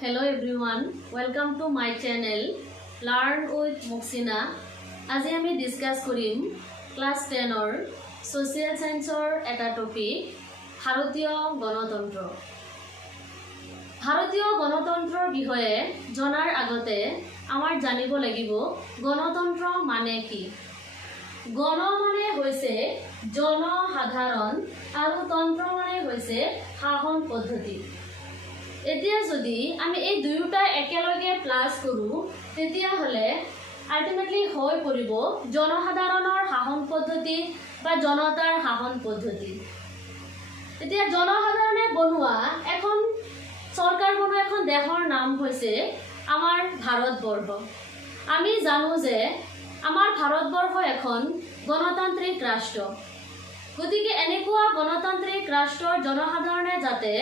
Hello everyone, welcome to my channel Learn with Moksina. আজি আমি discuss কৰিম class 10 or social science or এটা topic ভাৰতীয় গণতন্ত্ৰ। ভাৰতীয় গণতন্ত্ৰৰ বিষয়ে জনাৰ আগতে আমাৰ জানিব লাগিব গণতন্ত্ৰ মানে কি। গণ মানে হৈছে জনসাধাৰণ আৰু তন্ত্ৰ মানে হৈছে শাসন পদ্ধতি। এতিয়া যদি আমি এই দুয়োটা একেলগে প্লাস কৰো তেতিয়া হলে আলটিমেটলি হৈ পৰিব জনসাধাৰণৰ শাসন পদ্ধতি বা জনতাৰ শাসন পদ্ধতি। এতিয়া জনসাধাৰণে বনোৱা এখন চৰকাৰ বনোৱা এখন দেশৰ নাম হৈছে আমাৰ ভাৰতবৰ্ষ। আমি জানো যে আমাৰ ভাৰতবৰ্ষ এখন গণতান্ত্ৰিক ৰাষ্ট্ৰ। গতিকে এনেকুৱা গণতান্ত্ৰিক ৰাষ্ট্ৰৰ জনসাধাৰণে যাতে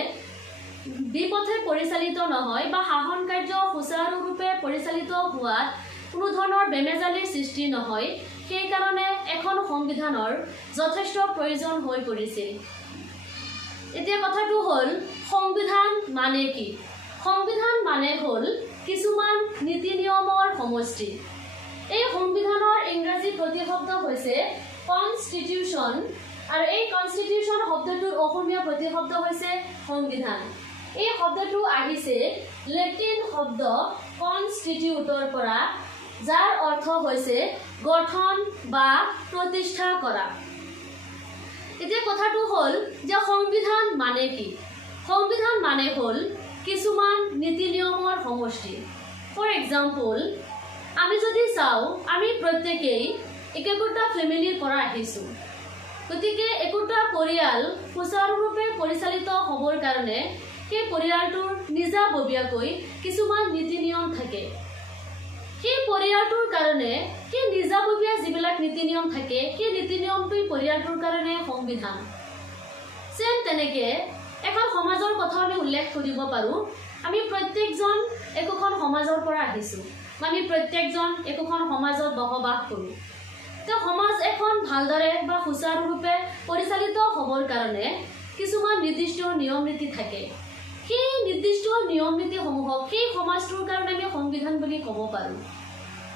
বিপথে পৰিচালিত নহয় বা শাসন কাৰ্য সুচাৰুৰূপে পৰিচালিত হোৱাত কোনো ধৰণৰ বেমেজালিৰ সৃষ্টি নহয়, সেই কাৰণে এখন সংবিধানৰ যথেষ্ট প্ৰয়োজন হৈ পৰিছিল। এতিয়া কথাটো হ'ল সংবিধান মানে কি? সংবিধান মানে হ'ল কিছুমান নীতি নিয়মৰ সমষ্টি। এই সংবিধানৰ ইংৰাজী প্ৰতিশব্দ হৈছে কনষ্টিটিউশ্যন আৰু এই কনষ্টিটিউশ্যন শব্দটোৰ অসমীয়া প্ৰতিশব্দ হৈছে সংবিধান। এই শব্দটো আহিছে লেটিন শব্দ কনষ্টিটিউটৰ পৰা, যাৰ অৰ্থ হৈছে গঠন বা প্ৰতিষ্ঠা কৰা। এতিয়া কথাটো হ'ল যে সংবিধান মানে কি? সংবিধান মানে হ'ল কিছুমান নীতি নিয়মৰ সমষ্টি। ফৰ এক্সাম্পল, আমি যদি চাওঁ আমি প্ৰত্যেকেই একোটা ফেমিলিৰ পৰা আহিছোঁ। গতিকে একোটা পৰিয়াল সুচাৰুৰূপে পৰিচালিত হ'বৰ কাৰণে সেই পৰিয়ালটোৰ নিজাববীয়াকৈ কিছুমান নীতি নিয়ম থাকে। সেই পৰিয়ালটোৰ কাৰণে সেই নিজাববীয়া যিবিলাক নীতি নিয়ম থাকে সেই নীতি নিয়মটোই পৰিয়ালটোৰ কাৰণে সংবিধান। যেন তেনেকৈ এখন সমাজৰ কথা আমি উল্লেখ কৰিব পাৰোঁ। আমি প্ৰত্যেকজন একোখন সমাজৰ পৰা আহিছোঁ, আমি প্ৰত্যেকজন একোখন সমাজত বসবাস কৰোঁ। তেওঁ সমাজ এখন ভালদৰে বা সুচাৰুৰূপে পৰিচালিত হ'বৰ কাৰণে কিছুমান নিৰ্দিষ্ট নিয়ম নীতি থাকে। সেই নিৰ্দিষ্ট নিয়ম নীতিসমূহক সেই সমাজটোৰ কাৰণে আমি সংবিধান বুলি ক'ব পাৰোঁ।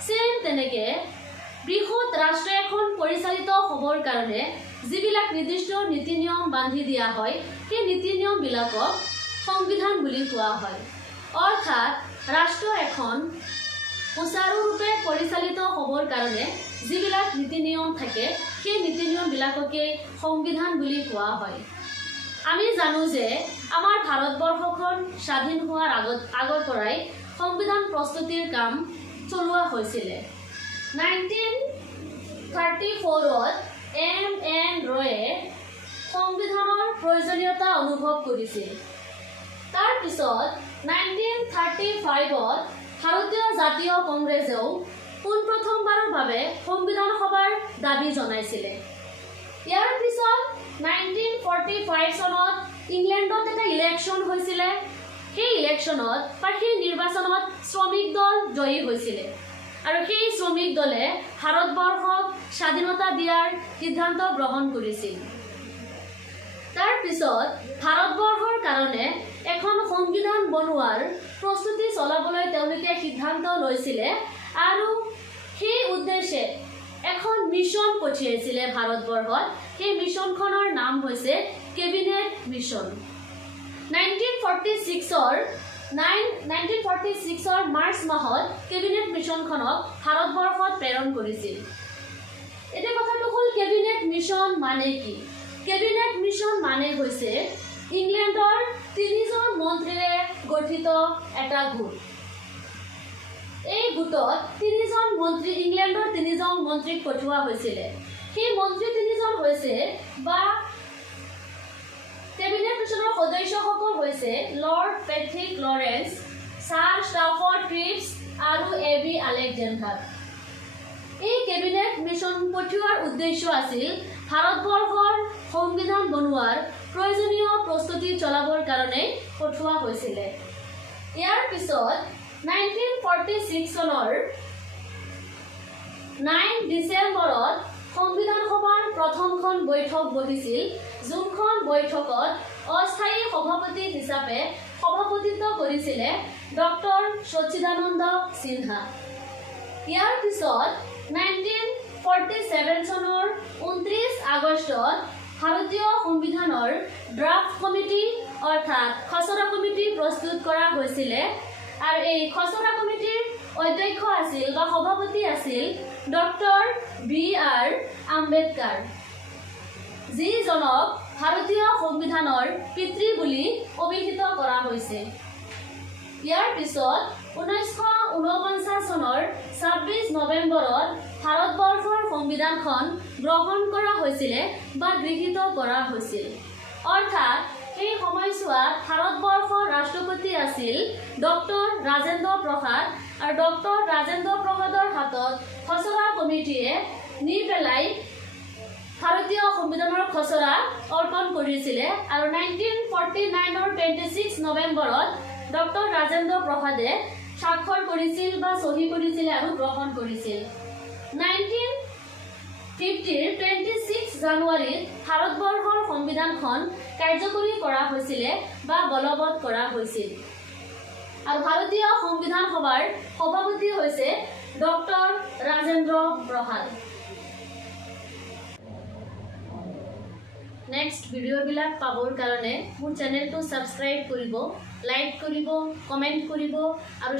চেম তেনেকৈ বৃহৎ ৰাষ্ট্ৰ এখন পৰিচালিত হ'বৰ কাৰণে যিবিলাক নিৰ্দিষ্ট নীতি নিয়ম বান্ধি দিয়া হয় সেই নীতি নিয়মবিলাকক সংবিধান বুলি কোৱা হয়। অৰ্থাৎ ৰাষ্ট্ৰ এখন সুচাৰুৰূপে পৰিচালিত হ'বৰ কাৰণে যিবিলাক নীতি নিয়ম থাকে সেই নীতি নিয়মবিলাককে সংবিধান বুলি কোৱা হয়। আমি জানো যে আমাৰ ভাৰতবৰ্ষখন স্বাধীন হোৱাৰ আগৰ পৰাই সংবিধান প্ৰস্তুতিৰ কাম চলোৱা হৈছিলে। 1934ত M.N. ৰয়ে সংবিধানৰ প্ৰয়োজনীয়তা অনুভৱ কৰিছিল। তাৰপিছত 1935ত ভাৰতীয় জাতীয় কংগ্ৰেছেও পোনপ্ৰথমবাৰৰ বাবে সংবিধান সভাৰ দাবী জনাইছিলে। ইয়াৰ পিছত 1945 চনত ইংলেণ্ডত এটা ইলেকশ্যন হৈছিলে। সেই ইলেকশ্যনত বা সেই নিৰ্বাচনত শ্ৰমিক দল জয়ী হৈছিলে আৰু সেই শ্ৰমিক দলে ভাৰতবৰ্ষক স্বাধীনতা দিয়াৰ সিদ্ধান্ত গ্ৰহণ কৰিছিল। তাৰপিছত ভাৰতবৰ্ষৰ কাৰণে এখন সংবিধান বনোৱাৰ প্ৰস্তুতি চলাবলৈ তেওঁলোকে সিদ্ধান্ত লৈছিলে আৰু সেই উদ্দেশ্যে এখন মিছন পঠিয়াইছিলে ভাৰতবৰ্ষত। সেই মিছনখনৰ নাম হৈছে কেবিনেট মিছন। 1946ৰ মাৰ্চ মাহত কেবিনেট মিছনখনক ভাৰতবৰ্ষত প্ৰেৰণ কৰিছিল। এতিয়া কথাটো হ'ল কেবিনেট মিছন মানে কি? কেবিনেট মিছন মানে হৈছে ইংলেণ্ডৰ 3জন মন্ত্ৰীৰে গঠিত এটা গোট। এই গোটত 3জন মন্ত্ৰী ইংলেণ্ডৰ 3জন মন্ত্ৰীক পঠোৱা হৈছিলে। সেই মন্ত্ৰী 3জন হৈছে বা কেবিনেট মিছনৰ সদস্যসকল হৈছে lord Patrick Lawrence, sir Stafford Cripps আৰু A.B. আলেকজেণ্ডাৰ। এই কেবিনেট মিছন পঠিওৱাৰ উদ্দেশ্য আছিল ভাৰতবৰ্ষৰ সংবিধান বনোৱাৰ প্ৰয়োজনীয় প্ৰস্তুতি চলাবৰ কাৰণে পঠোৱা হৈছিলে। ইয়াৰ পিছত 1946 চনৰ 9 ডিচেম্বৰত সংবিধান সভাৰ প্ৰথমখন বৈঠক বহিছিল, যোনখন বৈঠকত অস্থায়ী সভাপতি হিচাপে সভাপতিত্ব কৰিছিলে ডক্টৰ সচ্চিদানন্দ সিনহা। ইয়াৰ পিছত 1947 চনৰ 29 আগষ্টত ভাৰতীয় সংবিধানৰ ড্ৰাফ্ট কমিটি অৰ্থাৎ খচৰা কমিটি প্ৰস্তুত কৰা হৈছিলে আৰু এই খচৰা কমিটিৰ অধ্যক্ষ আছিল বা সভাপতি আছিল ডক্টৰ বি.আৰ. আম্বেদকাৰ, যিজনক ভাৰতীয় সংবিধানৰ পিতৃ বুলি অভিহিত কৰা হৈছে। ইয়াৰ পিছত 1949 চনৰ 26 নৱেম্বৰত ভাৰতবৰ্ষৰ সংবিধানখন গ্ৰহণ কৰা হৈছিলে বা গৃহীত কৰা হৈছিল। অৰ্থাৎ সেই সময়ছোৱাত ভাৰতবৰ্ষৰ ৰাষ্ট্ৰপতি আছিল ডক্টৰ ৰাজেন্দ্ৰ প্ৰসাদ আৰু ডক্টৰ ৰাজেন্দ্ৰ প্ৰসাদৰ হাতত খচৰা কমিটিয়ে নি পেলাই ভাৰতীয় সংবিধানৰ খচৰা অৰ্পণ কৰিছিলে আৰু 1949 ৰ 26 নৱেম্বৰত ডক্টৰ ৰাজেন্দ্ৰ প্ৰসাদে স্বাক্ষৰ কৰিছিল বা চহী কৰিছিল আৰু গ্ৰহণ কৰিছিল। 1950 ৰ 26 জানুৱাৰীত ভাৰতবৰ্ষৰ সংবিধানখন কাৰ্যকৰী কৰা হৈছিলে বা বলবৎ কৰা হৈছিল আৰু ভাৰতীয় সংবিধান সভাৰ সভাপতি হৈছে ডক্টৰ ৰাজেন্দ্ৰ প্ৰসাদ। নেক্সট ভিডিঅ'বিলাক পাবৰ কাৰণে মোৰ চেনেলটো ছাবস্ক্ৰাইব কৰিব, লাইক কৰিব, কমেণ্ট কৰিব আৰু